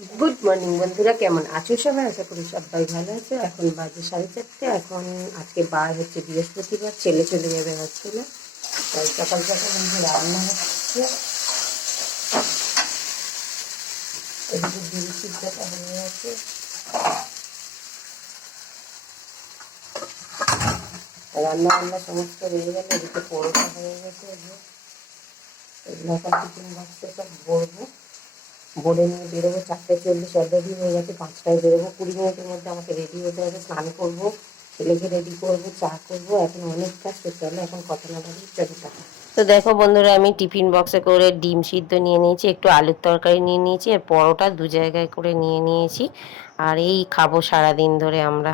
Good morning বন্ধুরা, কেমন আছো সবাই? আশা করি সবাই ভালো আছে। এখন বাজে সাড়ে চারটে। এখন আজকে বার হচ্ছে বৃহস্পতিবার, ছেলে চলে যাবে হচ্ছিল। তাই সকাল সকাল রান্না হচ্ছে। এদিকে ডিম হয়ে গেছে। রান্না বান্না সমস্ত হয়ে গেলে এদিকে পরোটা হয়ে গেছে। এগুলো এখন টিফিন বক্সে সব ভরবো বোর্ডে নিয়ে বেরোবো চারটে চল্লিশ অলরেডি হয়ে গেছে পাঁচটায় বেরোবো কুড়ি মিনিটের মধ্যে আমাকে রেডি হতে হবে স্নান করব ছেলেকে রেডি করব চা করব এখন অনেক কাজ করতে হবে এখন কথা না বাড়ি চলে তো দেখো বন্ধুরা আমি টিফিন বক্সে করে ডিম সিদ্ধ নিয়ে নিয়েছি একটু আলুর তরকারি নিয়ে নিয়েছি আর পরোটা দু জায়গায় করে নিয়ে নিয়েছি আর এই খাব সারাদিন ধরে আমরা।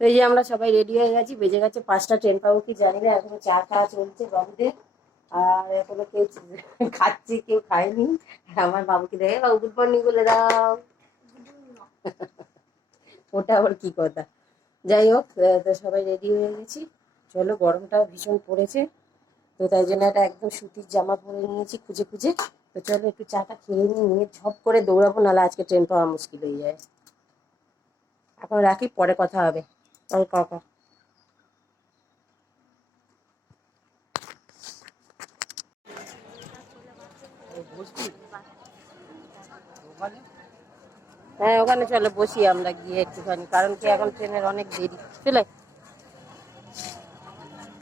তো এই যে আমরা সবাই রেডি হয়ে গেছি বেজে গেছে পাঁচটা ট্রেন পাবো কি জানি না এখনও চা খাওয়া চলছে বাবুদের। আর এখনও কেউ খাচ্ছে, কেউ খায়নি। আমার বাবুকে দেখে, বাবু গুড মর্নিং বলে দাও। ওটা আবার কি কথা। যাই হোক তো সবাই রেডি হয়ে গেছি। চলো গরমটাও ভীষণ পড়েছে। তো তাই জন্য একটা একদম সুতির জামা পরে নিয়েছি খুঁজে খুঁজে। তো চলো, একটু চাটা খেয়ে নিই, নিয়ে ঝপ করে দৌড়াবো, নাহলে আজকে ট্রেন পাওয়া মুশকিল হয়ে যায়। এখন রাখি, পরে কথা হবে। চল কাকা হ্যাঁ ওখানে চলে বসি আমরা গিয়ে একটুখানি, কারণ কি এখন ট্রেনের অনেক দেরি, বুঝলে?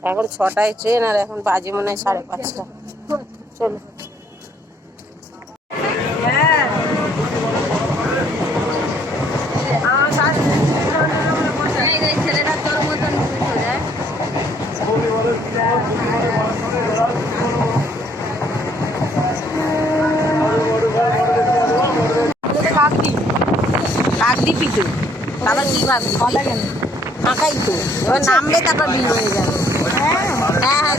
এখন ছটায় ট্রেন আর এখন বাজে মনে হয় সাড়ে পাঁচটা। চলো। ফাঁকাই তো। এবার নামবে তারপর বিল হয়ে যাবে। হ্যাঁ হ্যাঁ।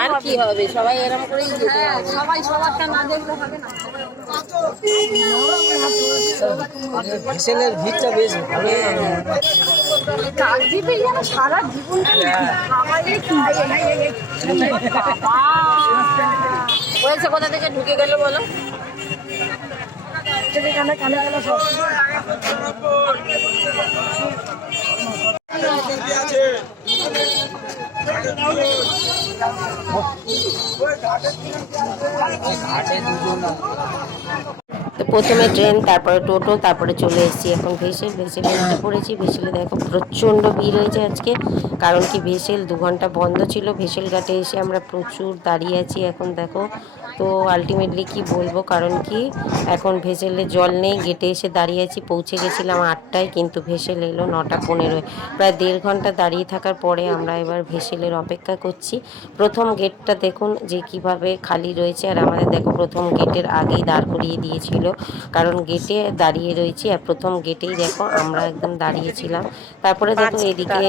আর কি হবে? সবাই এরকম করেই যেতে হবে। সবাই সবারটা না দেখলে হবে না। ভীষণের ভিড়টা বেশ ভালো কাকদ্বীপে যেন সারা জীবন খাওয়াইলে কি বাবা। বলছে কোথা থেকে ঢুকে গেল বলো? কানে কানে কানে সব ঘাটে দুজন প্রথমে ট্রেন তারপরে টোটো তারপরে চলে এসেছি। এখন ভেসেল ভেসেলে উঠে পড়েছি। ভেসেলে দেখো প্রচণ্ড ভিড় হয়েছে আজকে। কারণ কি ভেসেল দু ঘণ্টা বন্ধ ছিল। ভেসেল ঘাটে এসে আমরা প্রচুর দাঁড়িয়ে আছি এখন দেখো। তো আলটিমেটলি কি বলব? কারণ কি এখন ভেসেলে জল নেই। গেটে এসে দাঁড়িয়ে আছি। পৌঁছে গেছিলাম আটটায় কিন্তু ভেসেল এলো নটা পনেরোয়। প্রায় দেড় ঘণ্টা দাঁড়িয়ে থাকার পরে আমরা এবার ভেসেলের অপেক্ষা করছি। প্রথম গেটটা দেখুন যে কীভাবে খালি রয়েছে। আর আমাদের দেখো প্রথম গেটের আগেই দাঁড় করিয়ে দিয়েছিল। কারণ গেটে দাঁড়িয়ে রয়েছি আর প্রথম গেটেই দেখো আমরা একদম দাঁড়িয়েছিলাম। তারপরে দেখো এদিকে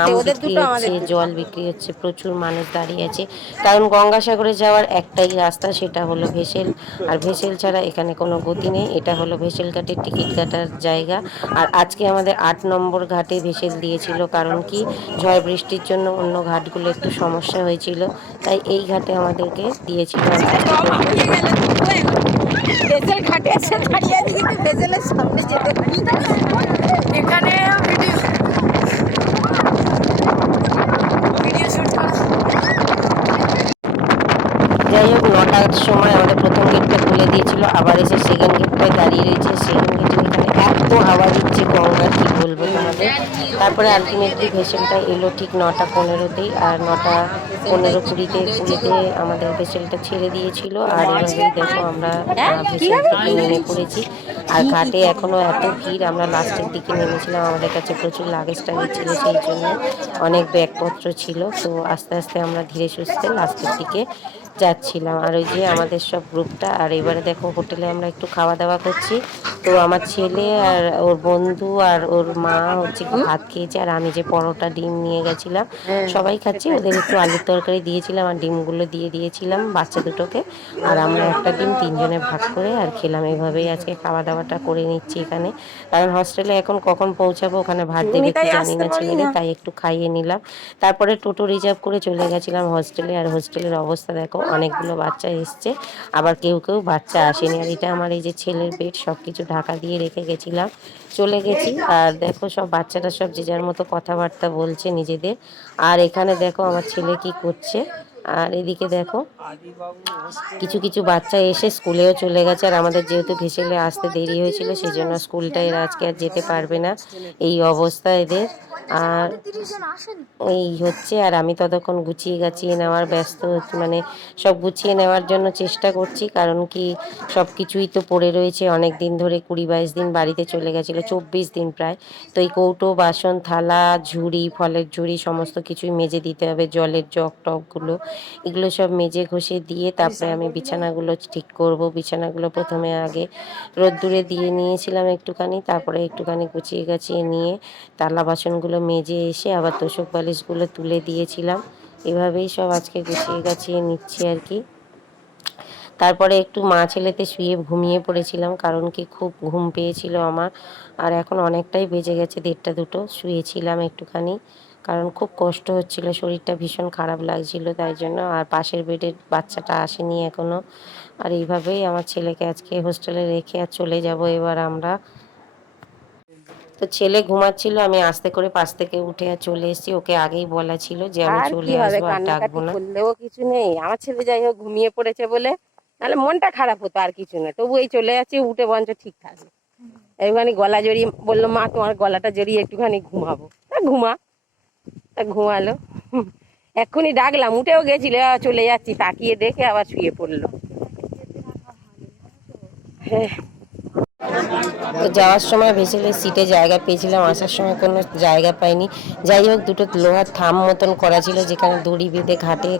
আম বিক্রি হচ্ছে জল বিক্রি হচ্ছে প্রচুর মানুষ দাঁড়িয়ে আছে। কারণ গঙ্গাসাগরে যাওয়ার একটাই রাস্তা সেটা হলো ভেসেল। আর ভেসেল ছাড়া এখানে কোনো গতি নেই এটা হলো ভেসেল ঘাটের টিকিট কাটার জায়গা। আর আজকে আমাদের আট নম্বর ঘাটে ভেসেল দিয়েছিল কারণ কি? ঝড় বৃষ্টির জন্য অন্য ঘাটগুলো একটু সমস্যা হয়েছিল তাই এই ঘাটে আমাদেরকে দিয়েছিল। ভেজেল ঘাটে এসে দাঁড়িয়ে আছি কিন্তু ভেজেলের সামনে যেতে পারি। এখানে ভিডিও ভিডিও শুট যাই হোক নটার সময় আমাদের প্রথম গেটটা খুলে দিয়েছিল আবার এসে সেকেন্ড গেটটায় দাঁড়িয়ে রয়েছে। সেকেন্ড গেটের এখানে এত হাওয়া দিচ্ছে বলব তোমাদের। তারপরে আলটিমেটলি ভেসেলটা এলো ঠিক নটা পনেরোতেই আর নটা পনেরো কুড়িতে কুড়িতে আমাদের ভেসেলটা ছেড়ে দিয়েছিল। আর এভাবেই দেখো আমরা ভেসেল থেকে নেমে পড়েছি। আর ঘাটে এখনও এত ভিড় আমরা লাস্টের দিকে নেমেছিলাম। আমাদের কাছে প্রচুর লাগেজ টাগেজ ছিল সেই জন্য অনেক ব্যাগপত্র ছিল। তো আস্তে আস্তে আমরা ধীরে সুস্থে লাস্টের দিকে যাচ্ছিলাম। আর ওই যে আমাদের সব গ্রুপটা আর এবারে দেখো হোটেলে আমরা একটু খাওয়া দাওয়া করছি। তো আমার ছেলে আর ওর বন্ধু আর ওর মা হচ্ছে ভাত খেয়েছে আর আমি যে পরোটা ডিম নিয়ে গেছিলাম সবাই খাচ্ছি। ওদের একটু আলুর তরকারি দিয়েছিলাম আর ডিমগুলো দিয়ে দিয়েছিলাম বাচ্চা দুটোকে। আর আমরা একটা ডিম তিনজনে ভাগ করে আর খেলাম। এইভাবেই আজকে খাওয়া দাওয়াটা করে নিচ্ছি এখানে। কারণ হস্টেলে এখন কখন পৌঁছাবো ওখানে ভাত দেবে কি জানি না ছেলেদের। তাই একটু খাইয়ে নিলাম। তারপরে টোটো রিজার্ভ করে চলে গেছিলাম হস্টেলে আর হোস্টেলের অবস্থা দেখো অনেকগুলো বাচ্চা এসছে। আবার কেউ কেউ বাচ্চা আসেনি। আর এটা আমার এই যে ছেলের পেট সব কিছু ঢাকা দিয়ে রেখে গেছিলাম। চলে গেছি। আর দেখো সব বাচ্চারা সব যে যার মতো কথাবার্তা বলছে নিজেদের। আর এখানে দেখো আমার ছেলে কি করছে। আর এদিকে দেখো, কিছু কিছু বাচ্চা এসে স্কুলেও চলে গেছে, আর আমাদের যেহেতু ভেসেলে আসতে দেরি হয়েছিল সেই জন্য স্কুলটা এরা আজকে আর যেতে পারবে না, এই অবস্থা এদের। আর এই হচ্ছে, আর আমি ততক্ষণ গুছিয়ে গাছিয়ে নেওয়ার ব্যস্ত মানে সব গুছিয়ে নেওয়ার জন্য চেষ্টা করছি, কারণ কি সব কিছুই তো পড়ে রয়েছে, অনেক দিন ধরে কুড়ি বাইশ দিন বাড়িতে চলে গেছিল, চব্বিশ দিন প্রায়। তো এই কৌটো, বাসন, থালা, ঝুড়ি, ফলের ঝুড়ি, সমস্ত কিছুই মেজে দিতে হবে, জলের জগ টগগুলো। এগুলো সব মেজে ঘষে দিয়ে তারপরে আমি বিছানাগুলো ঠিক করব। বিছানাগুলো প্রথমে আগে রোদ্দুরে দিয়ে নিয়েছিলাম একটুখানি তারপরে একটুখানি গুছিয়ে গাছিয়ে নিয়ে থালা বাসনগুলো মেজে এসে আবার তোষক বালিশগুলো তুলে দিয়েছিলাম। এভাবেই সব আজকে গুছিয়ে গাছিয়ে নিচ্ছি আর কি। তারপরে একটু মা ছেলেতে শুয়ে ঘুমিয়ে পড়েছিলাম কারণ কি খুব ঘুম পেয়েছিল আমার। আর এখন অনেকটাই বেজে গেছে দেড়টা দুটো শুয়েছিলাম একটুখানি। কারণ খুব কষ্ট হচ্ছিল শরীরটা ভীষণ খারাপ লাগছিল তাই জন্য আর পাশের বেডের বাচ্চাটা আসেনি এখনও আর এইভাবেই আমার ছেলেকে আজকে হোস্টেলে রেখে আর চলে যাব এবার আমরা। তো ছেলে ঘুমাচ্ছিল আমি আস্তে করে পাশ থেকে উঠে আর চলে এসেছি। ওকে আগেই বলা ছিল যে আমি চলে আসব আর ডাকবো না। করলেও কিছু নেই। আমার ছেলে যাই হোক ঘুমিয়ে পড়েছে বলে নাহলে মনটা খারাপ হতো আর কিছু না। তবু এই চলে যাচ্ছে উঠে বঞ্চ ঠিক থাকবে। একটুখানি গলা জড়িয়ে বলল মা তোমার গলাটা জড়িয়ে একটুখানি ঘুমাবো। তা ঘুমা। তা ঘুমালো। এক্ষুনি ডাকলাম উঠেও গেছিল চলে যাচ্ছি তাকিয়ে দেখে আবার শুয়ে পড়ল হ্যাঁ তো যাওয়ার সময় ভেসেলের সিটে জায়গা পেয়েছিলাম, আসার সময় কোনো জায়গা পাইনি। যাই হোক, দুটো লোহার থাম মতন করা ছিল, যেখানে দড়ি বেঁধে ঘাটে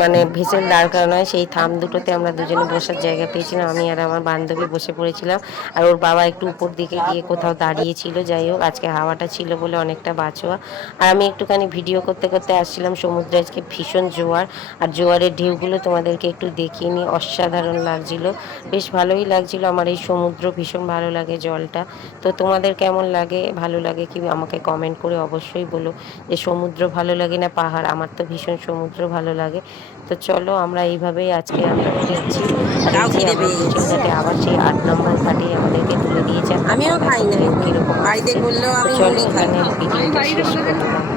মানে ভেসেল দাঁড় করানো হয়। সেই থাম দুটোতে আমরা দুজনে বসার জায়গা পেয়েছিলাম। আমি আর আমার বান্ধবী বসে পড়েছিলাম। আর ওর বাবা একটু উপর দিকে গিয়ে কোথাও দাঁড়িয়েছিল যাই হোক, আজকে হাওয়াটা ছিল বলে অনেকটা বাঁচোয়া আর আমি একটুখানি ভিডিও করতে করতে আসছিলাম সমুদ্রে। আজকে ভীষণ জোয়ার। আর জোয়ারের ঢেউগুলো তোমাদেরকে একটু দেখিয়ে নিয়ে অসাধারণ লাগছিল। বেশ ভালোই লাগছিল। আমার এই সমুদ্র ভীষণ ভালো লাগে জলটা। তো তোমাদের কেমন লাগে? ভালো লাগে কি আমাকে কমেন্ট করে অবশ্যই বলো যে সমুদ্র ভালো লাগে না পাহাড়? আমার তো ভীষণ সমুদ্র ভালো লাগে। তো চলো আমরা এইভাবেই আজকে আমরা ফিরছি আর এই যে আমরা দুজন ঘাটে আবার সেই আট নম্বর ঘাটে আমাদেরকে তুলে দিয়েছে। আমিও খাই না। কীরকম বাড়িতে। করলেও আমি চলো এখানে ভিডিওটা শেষ করলাম।